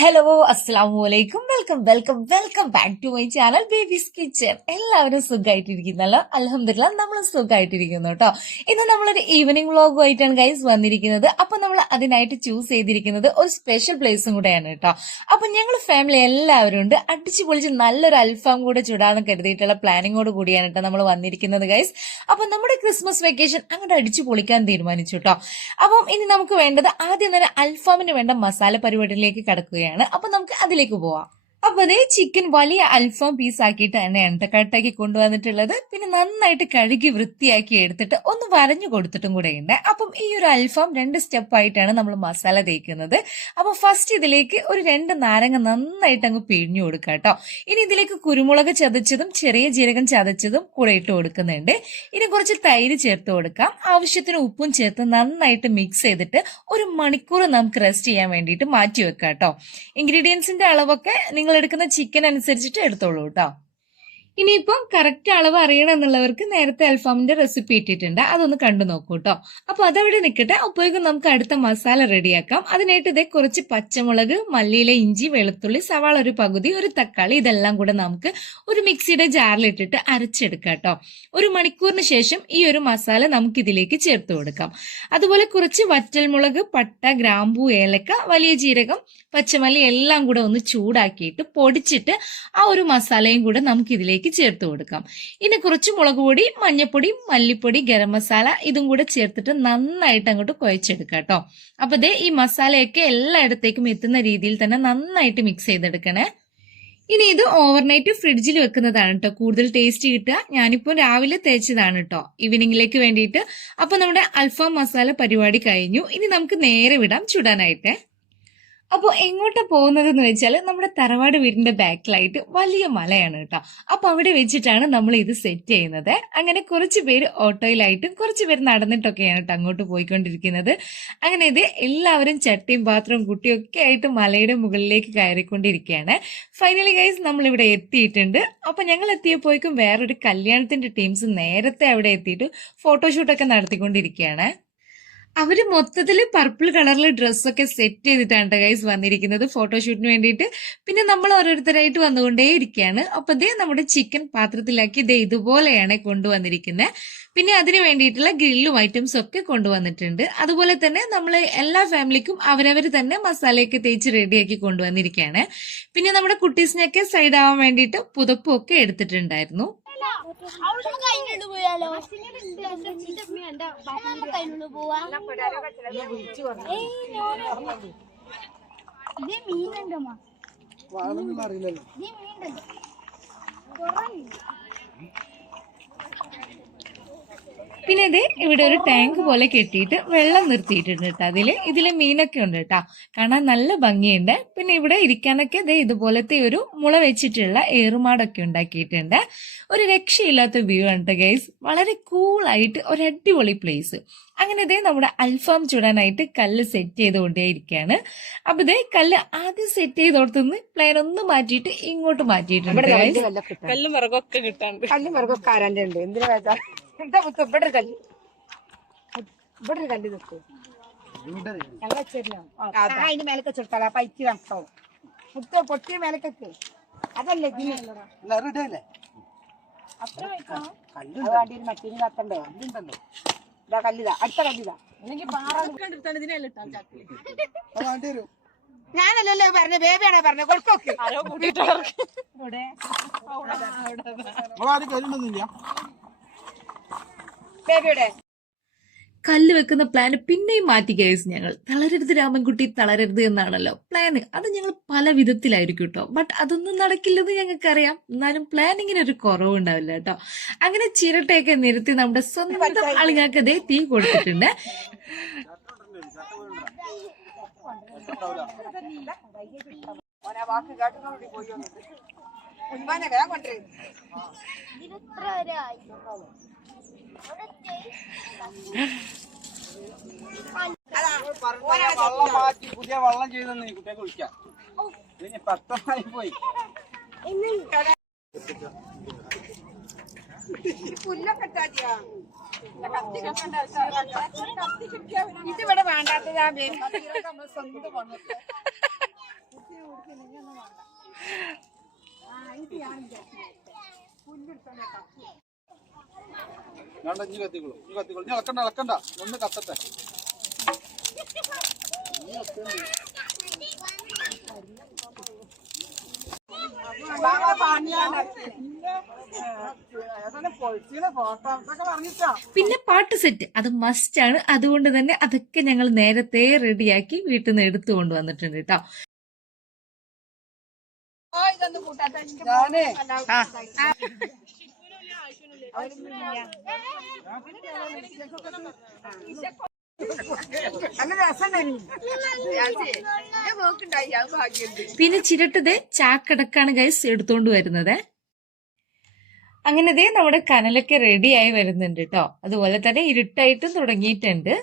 Hello അസ്സാം വലൈക്കും welcome welcome welcome back to my channel baby's kitchen എല്ലാവരും സുഖമായിട്ടിരിക്കുന്നല്ലോ അലഹമില്ല നമ്മൾ സുഖമായിട്ടിരിക്കുന്നു കേട്ടോ. ഇന്ന് നമ്മളൊരു ഈവനിങ് വ്ളോഗുമായിട്ടാണ് ഗൈസ് വന്നിരിക്കുന്നത്. അപ്പൊ നമ്മൾ അതിനായിട്ട് ചൂസ് ചെയ്തിരിക്കുന്നത് ഒരു സ്പെഷ്യൽ പ്ലേസും കൂടെയാണ് കേട്ടോ. അപ്പൊ ഞങ്ങൾ ഫാമിലി എല്ലാവരും ഉണ്ട്. അടിച്ചു പൊളിച്ച് നല്ലൊരു അൽഫാം കൂടെ ചുടാന്ന് കരുതിയിട്ടുള്ള പ്ലാനിങ്ങോട് കൂടിയാണ് കേട്ടോ നമ്മൾ വന്നിരിക്കുന്നത് ഗൈസ് അപ്പൊ നമ്മുടെ ക്രിസ്മസ് വെക്കേഷൻ അങ്ങോട്ട് അടിച്ചു പൊളിക്കാൻ തീരുമാനിച്ചു കേട്ടോ. അപ്പം ഇനി നമുക്ക് വേണ്ടത് ആദ്യം തന്നെ അൽഫാമിന് വേണ്ട മസാല പരിപാടിയിലേക്ക് കടക്കുകയാണ് അപ്പൊ നമുക്ക് അതിലേക്ക് പോവാം. അപ്പൊ അതേ ചിക്കൻ വലിയ അൽഫാം പീസ് ആക്കിയിട്ട് തന്നെ എണ്ണക്കാട്ടാക്കി കട്ടാക്കി കൊണ്ടുവന്നിട്ടുള്ളത്. പിന്നെ നന്നായിട്ട് കഴുകി വൃത്തിയാക്കി എടുത്തിട്ട് ഒന്ന് വരഞ്ഞു കൊടുത്തിട്ടും കൂടെ ഉണ്ട്. അപ്പം ഈ ഒരു അൽഫാം രണ്ട് സ്റ്റെപ്പ് ആയിട്ടാണ് നമ്മൾ മസാല തേക്കുന്നത്. അപ്പൊ ഫസ്റ്റ് ഇതിലേക്ക് ഒരു രണ്ട് നാരങ്ങ നന്നായിട്ട് അങ്ങ് പിഴിഞ്ഞു കൊടുക്കുക കേട്ടോ. ഇനി ഇതിലേക്ക് കുരുമുളക് ചതച്ചതും ചെറിയ ജീരകം ചതച്ചതും കൂടെ ഇട്ട് കൊടുക്കുന്നുണ്ട്. ഇനി കുറച്ച് തൈര് ചേർത്ത് കൊടുക്കാം. ആവശ്യത്തിന് ഉപ്പും ചേർത്ത് നന്നായിട്ട് മിക്സ് ചെയ്തിട്ട് ഒരു മണിക്കൂർ നമുക്ക് റെസ്റ്റ് ചെയ്യാൻ വേണ്ടിയിട്ട് മാറ്റി വെക്കാം കേട്ടോ. ഇൻഗ്രീഡിയൻസിന്റെ അളവൊക്കെ നിങ്ങൾ എടുക്കുന്ന ചിക്കൻ അനുസരിച്ചിട്ട് എടുത്തോളൂ കേട്ടോ ഇനിയിപ്പം കറക്റ്റ് അളവ് അറിയണം എന്നുള്ളവർക്ക് നേരത്തെ അൽഫാമിന്റെ റെസിപ്പി ഇട്ടിട്ടുണ്ട്. അതൊന്ന് കണ്ടു നോക്കൂ കേട്ടോ അപ്പൊ അതവിടെ നിൽക്കട്ടെ അപ്പോഴേക്കും നമുക്ക് അടുത്ത മസാല റെഡിയാക്കാം അതിനായിട്ട് ഇതേ കുറച്ച് പച്ചമുളക് മല്ലിയിലെ ഇഞ്ചി വെളുത്തുള്ളി സവാള ഒരു പകുതി ഒരു തക്കാളി ഇതെല്ലാം കൂടെ നമുക്ക് ഒരു മിക്സിയുടെ ജാറിലിട്ടിട്ട് അരച്ചെടുക്കാം കേട്ടോ ഒരു മണിക്കൂറിന് ശേഷം ഈ ഒരു മസാല നമുക്ക് ഇതിലേക്ക് ചേർത്ത് കൊടുക്കാം. അതുപോലെ കുറച്ച് വറ്റൽമുളക് പട്ട ഗ്രാമ്പൂ ഏലക്ക വലിയ ജീരകം പച്ചമല്ലി എല്ലാം കൂടെ ഒന്ന് ചൂടാക്കിയിട്ട് പൊടിച്ചിട്ട് ആ ഒരു മസാലയും കൂടെ നമുക്ക് ഇതിലേക്ക് ചേർത്ത് കൊടുക്കാം. ഇനി കുറച്ച് മുളക് പൊടി മഞ്ഞപ്പൊടി മല്ലിപ്പൊടി ഗരം മസാല ഇതും കൂടെ ചേർത്തിട്ട് നന്നായിട്ട് അങ്ങോട്ട് കുഴച്ചെടുക്കാം കേട്ടോ അപ്പൊ ദേ ഈ മസാലയൊക്കെ എല്ലായിടത്തേക്കും എത്തുന്ന രീതിയിൽ തന്നെ നന്നായിട്ട് മിക്സ് ചെയ്തെടുക്കണേ. ഇനി ഇത് ഓവർനൈറ്റ് ഫ്രിഡ്ജിൽ വെക്കുന്നതാണ് കേട്ടോ കൂടുതൽ ടേസ്റ്റ് കിട്ടുക. ഞാനിപ്പോൾ രാവിലെ തേച്ചതാണ് കേട്ടോ ഈവനിങ്ങിലേക്ക് വേണ്ടിയിട്ട്. അപ്പൊ നമ്മുടെ അൽഫാം മസാല പരിപാടി കഴിഞ്ഞു. ഇനി നമുക്ക് നേരെ വിടാം. ചുടാനായിട്ട്. അപ്പോൾ എങ്ങോട്ടാ പോകുന്നതെന്ന് വെച്ചാൽ നമ്മുടെ തറവാട് വീടിന്റെ ബാക്കിലായിട്ട് വലിയ മലയാണ് കേട്ടോ. അപ്പൊ അവിടെ വെച്ചിട്ടാണ് നമ്മൾ ഇത് സെറ്റ് ചെയ്യുന്നത്. അങ്ങനെ കുറച്ച് പേര് ഓട്ടോയിലായിട്ടും കുറച്ച് പേര് നടന്നിട്ടൊക്കെയാണ് കേട്ടോ അങ്ങോട്ട് പോയിക്കൊണ്ടിരിക്കുന്നത്. അങ്ങനെ ഇത് എല്ലാവരും ചട്ടിയും പാത്രവും കുട്ടിയൊക്കെ ആയിട്ട് മലയുടെ മുകളിലേക്ക് കയറിക്കൊണ്ടിരിക്കുകയാണ്. ഫൈനലി ഗൈസ് നമ്മൾ ഇവിടെ എത്തിയിട്ടുണ്ട്. അപ്പൊ ഞങ്ങൾ എത്തിയപ്പോഴേക്കും വേറൊരു കല്യാണത്തിന്റെ ടീംസ് നേരത്തെ അവിടെ എത്തിയിട്ട് ഫോട്ടോഷൂട്ടൊക്കെ നടത്തിക്കൊണ്ടിരിക്കുകയാണ്. അവർ മൊത്തത്തിൽ പർപ്പിൾ കളറിൽ ഡ്രസ്സൊക്കെ സെറ്റ് ചെയ്തിട്ടാണ് ഗൈസ് വന്നിരിക്കുന്നത്. ഫോട്ടോഷൂട്ടിന് വേണ്ടിയിട്ട്. പിന്നെ നമ്മൾ ഓരോരുത്തരായിട്ട് വന്നുകൊണ്ടേ ഇരിക്കുകയാണ് അപ്പൊ ദേ നമ്മുടെ ചിക്കൻ പാത്രത്തിലാക്കി ദേ ഇതുപോലെയാണ് കൊണ്ടുവന്നിരിക്കുന്നത് പിന്നെ അതിന് വേണ്ടിയിട്ടുള്ള ഗ്രില്ലും ഐറ്റംസും ഒക്കെ കൊണ്ടുവന്നിട്ടുണ്ട്. അതുപോലെ തന്നെ നമ്മൾ എല്ലാ ഫാമിലിക്കും അവരവർ തന്നെ മസാലയൊക്കെ തേച്ച് റെഡിയാക്കി കൊണ്ടുവന്നിരിക്കുകയാണ്. പിന്നെ നമ്മുടെ കുട്ടീസിനെയൊക്കെ ആവാൻ വേണ്ടിയിട്ട് പുതപ്പും ഒക്കെ എടുത്തിട്ടുണ്ടായിരുന്നു. ഇത് വാഴൊന്നും അറിയില്ലല്ലോ. ഇത് മീനുണ്ട്? കൊറേ പിന്നെ ഇത് ഇവിടെ ഒരു ടാങ്ക് പോലെ കെട്ടിയിട്ട് വെള്ളം നിർത്തിയിട്ടുണ്ട് കേട്ടോ. അതിൽ ഇതിൽ മീനൊക്കെ ഉണ്ട് കേട്ടോ. കാണാൻ നല്ല ഭംഗിയുണ്ട്. പിന്നെ ഇവിടെ ഇരിക്കാനൊക്കെ ദേ ഇതുപോലത്തെ ഒരു മുള വെച്ചിട്ടുള്ള ഏറുമാടൊക്കെ ഉണ്ടാക്കിയിട്ടുണ്ട്. ഒരു രക്ഷയില്ലാത്ത വ്യൂ ആണ് ഗൈസ് വളരെ കൂളായിട്ട് ഒരു അടിപൊളി പ്ലേസ് അങ്ങനെ ഇതേ നമ്മുടെ അൽഫാം ചുടാനായിട്ട് കല്ല് സെറ്റ് ചെയ്തുകൊണ്ടേയിരിക്കുകയാണ് അപ്പൊ ഇതേ കല്ല് ആദ്യം സെറ്റ് ചെയ്തോടത്തുനിന്ന് പ്ലാൻ ഒന്ന് മാറ്റിയിട്ട് ഇങ്ങോട്ട് മാറ്റിയിട്ടുണ്ട്. കല്ലും വിറകൊക്കെ കിട്ടാണ്ട്. കല്ലും മറുകൊക്കെ ആരാന്റെ ഉണ്ട്? എന്തിനു വേണ്ട എന്താ മുത്തു ഇവിടെ ഒരു കല്ല്? ഇവിടെ ഒരു കല്ല് നിൽക്കൂ ഞങ്ങൾ വെച്ചിരുന്നു അതിന് മേലൊക്കെ ചുട്ടാല പൈക്ക് കണക്കാവും മുത്ത് പൊട്ടിയ മേലക്കൊക്കെ. അതല്ലേ ഇതിന് റെഡി അല്ലേ അത്ര വെക്കണം അത് വേണ്ടി ഒരു മറ്റേ കത്തണ്ടേ ഇതാ കല്ലിതാ. അടുത്ത കല്ലിതാ. ഞാനല്ലല്ലോ പറഞ്ഞ ബേബിയാണോ പറഞ്ഞ? കൊടുക്കൊക്കെ ബേബിയുടെ കല്ല് വെക്കുന്ന പ്ലാന് പിന്നെയും മാറ്റി ഗൈസ് ഞങ്ങൾ. തളരരുത് രാമൻകുട്ടി തളരരുത് എന്നാണല്ലോ പ്ലാന് അത് ഞങ്ങൾ പല വിധത്തിലായിരിക്കും കേട്ടോ ബട്ട് അതൊന്നും നടക്കില്ലെന്ന് ഞങ്ങൾക്കറിയാം. എന്നാലും പ്ലാനിങ്ങിന് ഒരു കുറവുണ്ടാവില്ല കേട്ടോ അങ്ങനെ ചിരട്ടയൊക്കെ നിരത്തി നമ്മുടെ സ്വന്തം ആളുകൾക്ക് അതേ തീ കൊടുത്തിട്ടുണ്ട്. വാക്ക് കേട്ടോണ്ടി പോയി വന്നത് ഉമ്മാനെ വേഗം കൊണ്ടുവരും. വെള്ളം മാറ്റി പുതിയ വെള്ളം ചെയ്തെന്ന് ഈ കുട്ടിയെ കുളിക്കാം ഇതിന് പത്തമായി പോയി ഇതിവിടെ വേണ്ടാത്തതാ സ്വന്തം വന്നിട്ട് വേണ്ട ഇനി കത്തിക്കോളൂ ഇനി കത്തിക്കോളൂ. ഇനി ഇളക്കണ്ട ഇളക്കണ്ട ഒന്ന് കത്തട്ടെ. പിന്നെ പാട്ട് സെറ്റ്. അത് മസ്റ്റ് ആണ്. അതുകൊണ്ട് തന്നെ അതൊക്കെ ഞങ്ങൾ നേരത്തെ റെഡിയാക്കി വീട്ടിൽ നിന്ന് എടുത്തു കൊണ്ടുവന്നിട്ടുണ്ട് കേട്ടോ. ഞാനേ. പിന്നെ ചിരട്ടത് ചാക്കടക്കാണ് ഗൈസ് എടുത്തോണ്ട് വരുന്നത്. അങ്ങനെ നമ്മുടെ കനലൊക്കെ റെഡിയായി വരുന്നുണ്ട് കേട്ടോ അതുപോലെ തന്നെ ഇരുട്ടായിട്ടും തുടങ്ങിയിട്ടുണ്ട്.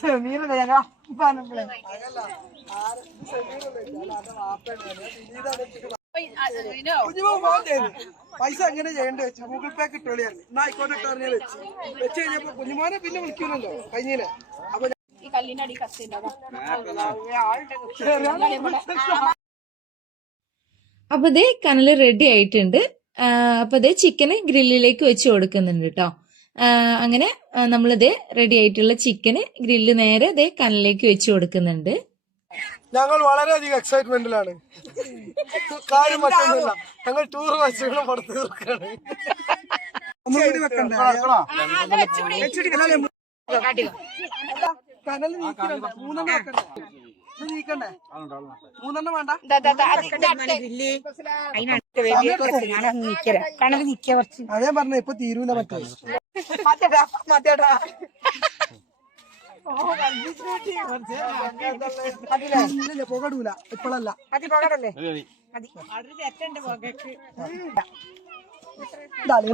സെമീറല്ലേ ഞങ്ങൾ പറഞ്ഞപ്പോഴേ പൈസ എങ്ങനെ ചെയ്യേണ്ടി വെച്ചു ഗൂഗിൾ പേ കിട്ടുകയായിരുന്നു എന്നാ ആയിക്കോട്ടെ ഇട്ട് അറിഞ്ഞാൽ വെച്ച് വെച്ച് കഴിഞ്ഞപ്പോ കുഞ്ഞുമോനെ പിന്നെ വിളിക്കൂലല്ലോ കഴിഞ്ഞില്ലേ അപ്പൊ ഈ കല്ലിന്റെ അടി കത്തിണ്ടാവും അപ്പൊ ദേ കനൽ റെഡി ആയിട്ടുണ്ട്. അപ്പൊ ദേ ചിക്കന് ഗ്രില്ലിലേക്ക് വെച്ച് കൊടുക്കുന്നുണ്ട് കേട്ടോ അങ്ങനെ നമ്മൾ നമ്മളിതേ റെഡി ആയിട്ടുള്ള ചിക്കന് ഗ്രില്ല് നേരെ ദേ കനലിലേക്ക് വെച്ച് കൊടുക്കുന്നുണ്ട്. ഞങ്ങൾ വളരെയധികം എക്സൈറ്റ്മെന്റിലാണ് കാര്യം മറ്റൊന്നുമില്ല. ഞങ്ങൾ ടൂർ മത്സരങ്ങളും പുറത്ത് തീർക്കാണ് കനൽ നീക്കണ്ട? മൂന്നെണ്ണം വേണ്ട. അതേ പറഞ്ഞ ഇപ്പൊ തീരൂല മറ്റേ. പുകടൂല. ഇപ്പോഴല്ല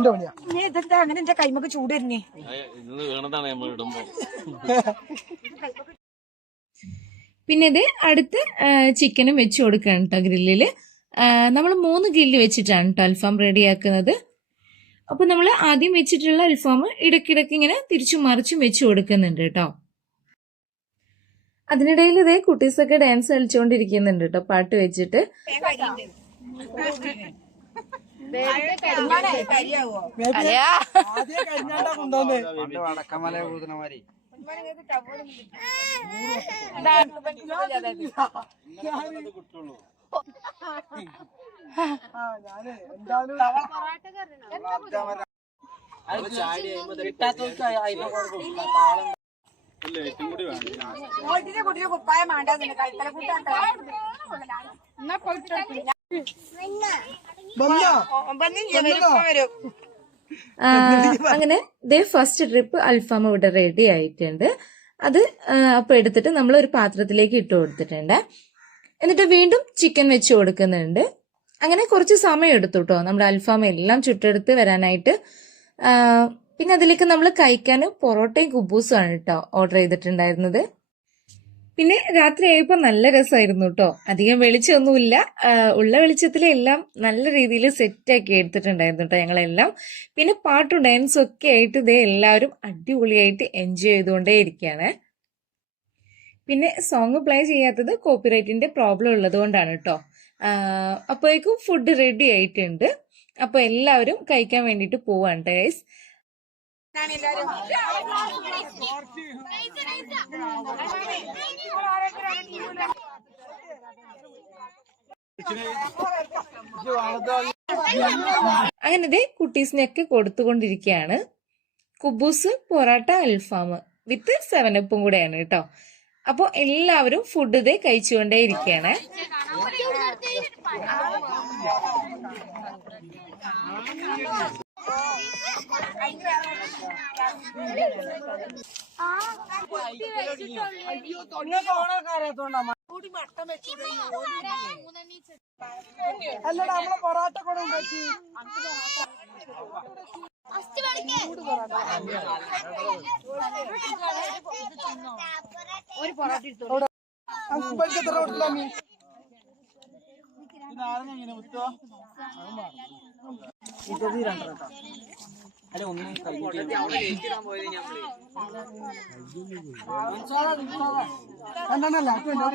പണിയാ. നീ ഇതെന്താ? അങ്ങനെ എന്റെ കൈമൊക്കെ ചൂട് വരുന്നേ ഇന്ന് വീണതാണ് നമ്മൾ ഇടുമ്പോ പിന്നെ ഇത് അടുത്ത് ചിക്കനും വെച്ച് കൊടുക്കുകയാണ് കേട്ടോ ഗ്രില്ലിൽ നമ്മൾ മൂന്ന് ഗ്രില്ല് വെച്ചിട്ടാണ് കേട്ടോ അൽഫാം റെഡിയാക്കുന്നത്. അപ്പോൾ നമ്മൾ ആദ്യം വെച്ചിട്ടുള്ള അൽഫാം ഇടയ്ക്കിടയ്ക്ക് ഇങ്ങനെ തിരിച്ചും മറിച്ചും വെച്ച് കൊടുക്കുന്നുണ്ട് കേട്ടോ അതിനിടയിൽ ഇതേ കുട്ടീസൊക്കെ ഡാൻസ് കളിച്ചുകൊണ്ടിരിക്കുന്നുണ്ട് കേട്ടോ പാട്ട് വെച്ചിട്ട്. അല്ലേ ഓട്ടിന്റെ കുട്ടിയുടെ കുപ്പായ മാണ്ടാ കൈത്തല കൂട്ടാട്ടോ വന്നാ വരും. അങ്ങനെ ദേ ഫസ്റ്റ് ട്രിപ്പ് അൽഫാം ഇവിടെ റെഡി ആയിട്ടുണ്ട്. അത് അപ്പൊ എടുത്തിട്ട് നമ്മൾ ഒരു പാത്രത്തിലേക്ക് ഇട്ട് കൊടുത്തിട്ടുണ്ട്. എന്നിട്ട് വീണ്ടും ചിക്കൻ വെച്ച് കൊടുക്കുന്നുണ്ട്. അങ്ങനെ കുറച്ച് സമയം എടുത്തു കേട്ടോ നമ്മുടെ അൽഫാം എല്ലാം ചുട്ടെടുത്ത് വരാനായിട്ട്. പിന്നെ അതിലേക്ക് നമ്മൾ കഴിക്കാൻ പൊറോട്ടയും കുബൂസും ആണ് കേട്ടോ ഓർഡർ ചെയ്തിട്ടുണ്ടായിരുന്നത്. പിന്നെ രാത്രി ആയപ്പോൾ നല്ല രസമായിരുന്നു കേട്ടോ അധികം വെളിച്ചമൊന്നുമില്ല ഉള്ള വെളിച്ചത്തിലെല്ലാം നല്ല രീതിയിൽ സെറ്റാക്കി എടുത്തിട്ടുണ്ടായിരുന്നു കേട്ടോ ഞങ്ങളെല്ലാം. പിന്നെ പാട്ടും ഡാൻസും ഒക്കെ ആയിട്ട് ഇതേ എല്ലാവരും അടിപൊളിയായിട്ട് എൻജോയ് ചെയ്തുകൊണ്ടേ ഇരിക്കുകയാണ് പിന്നെ സോങ് പ്ലേ ചെയ്യാത്തത് കോപ്പിറൈറ്റിന്റെ പ്രോബ്ലം ഉള്ളതുകൊണ്ടാണ് കേട്ടോ അപ്പോഴേക്കും ഫുഡ് റെഡി ആയിട്ടുണ്ട്. അപ്പോൾ എല്ലാവരും കഴിക്കാൻ വേണ്ടിയിട്ട് പോവാണ് ഗൈസ് അങ്ങനെ ദേ കുട്ടീസിനെയൊക്കെ കൊടുത്തുകൊണ്ടിരിക്കുകയാണ്. കുബൂസ് പൊറാട്ട അൽഫാം വിത്ത് സെവനപ്പും കൂടെയാണ് കേട്ടോ. അപ്പോൾ എല്ലാവരും ഫുഡ് ഇതേ കഴിച്ചുകൊണ്ടേ ഇരിക്കുകയാണ് അല്ലടാ നമ്മളെ പൊറാട്ട കൂടെ ഉണ്ടാക്കി. ഒരു പൊറോട്ട എടുത്തോളൂ എത്ര കൊടുത്തില്ല മീൻ അല്ല ഒന്നും കഴിഞ്ഞിട്ട് രണ്ടെണ്ണല്ല? അപ്പൊ എന്നാ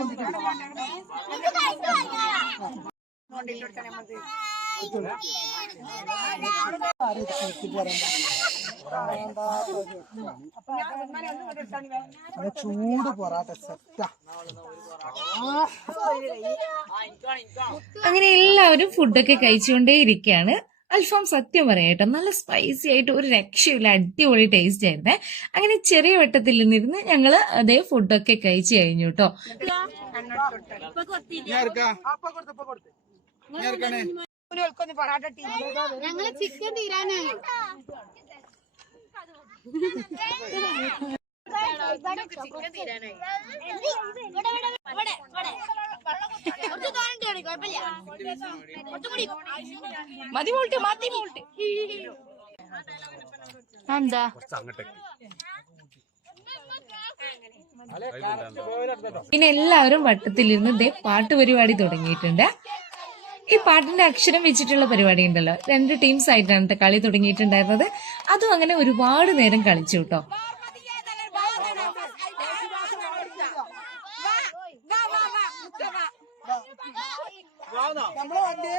ചൂട് പൊറാട്ട സെറ്റാ അങ്ങനെ എല്ലാവരും ഫുഡൊക്കെ കഴിച്ചുകൊണ്ടേ ഇരിക്കുകയാണ് അൽഫാം സത്യം പറയട്ടോ നല്ല സ്പൈസി ആയിട്ട് ഒരു രക്ഷയില്ല അടിപൊളി ടേസ്റ്റ് ആയിരുന്നേ. അങ്ങനെ ചെറിയ വട്ടത്തിൽ നിന്നിരുന്ന് ഞങ്ങൾ അതേ ഫുഡൊക്കെ കഴിച്ചു കഴിഞ്ഞു കേട്ടോ. അപ്പൊ കൊടുത്ത് ഇപ്പൊ കൊടുത്ത് ഞാർക്കണേ ഓൽക്കൊന്ന് പൊറോട്ട ടീ ഞങ്ങൾ ചിക്കൻ തീരാനായി. മതി മോൾട്ട് മതി മോൾട്ട് എന്താ? പിന്നെ എല്ലാവരും വട്ടത്തിലിരുന്ന് ദേ പാട്ട് പരിപാടി തുടങ്ങിയിട്ടുണ്ട്. ഈ പാട്ടിന്റെ അക്ഷരം വെച്ചിട്ടുള്ള പരിപാടി ഉണ്ടല്ലോ. രണ്ട് ടീംസ് ആയിട്ടാണ് കളി തുടങ്ങിയിട്ടുണ്ടായിരുന്നത്. അതും അങ്ങനെ ഒരുപാട് നേരം കളിച്ചു കേട്ടോ. നമ്മളെ വണ്ടി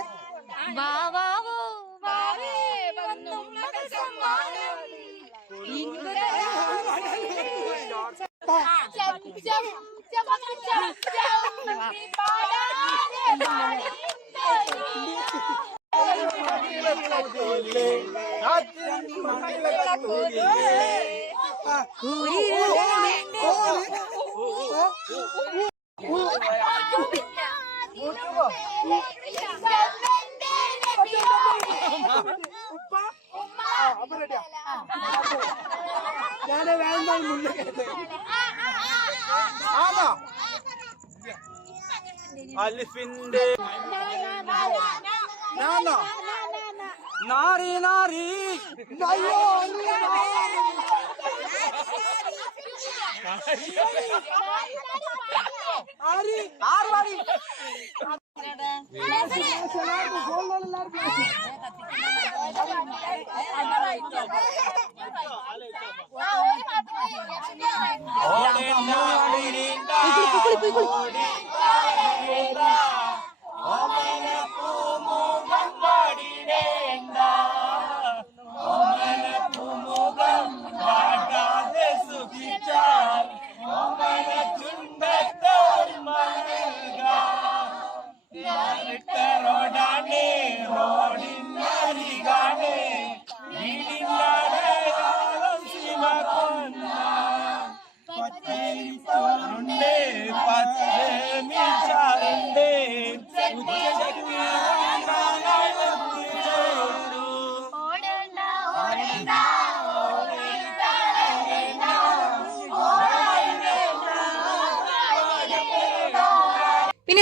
അപ്പൊ റെഡിയാ ഞാൻ വേണ്ട മുന്നേ ആണോ അലിഫിന്റെ ഞാനോ നാരി നാരി അയ്യോ ആര് ആറ് പാടി പിന്നെ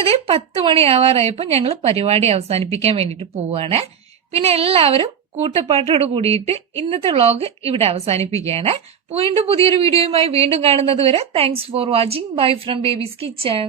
ഇതേ പത്ത് മണി ആവാറായപ്പോൾ ഞങ്ങൾ പരിപാടി അവസാനിപ്പിക്കാൻ വേണ്ടിയിട്ട് പോവുകയാണ് പിന്നെ എല്ലാവരും കൂട്ടപ്പാട്ടോട് കൂടിയിട്ട് ഇന്നത്തെ വ്ളോഗ് ഇവിടെ അവസാനിപ്പിക്കുകയാണ്. വീണ്ടും പുതിയൊരു വീഡിയോയുമായി വീണ്ടും കാണുന്നത് വരെ thanks for watching bye from baby's kitchen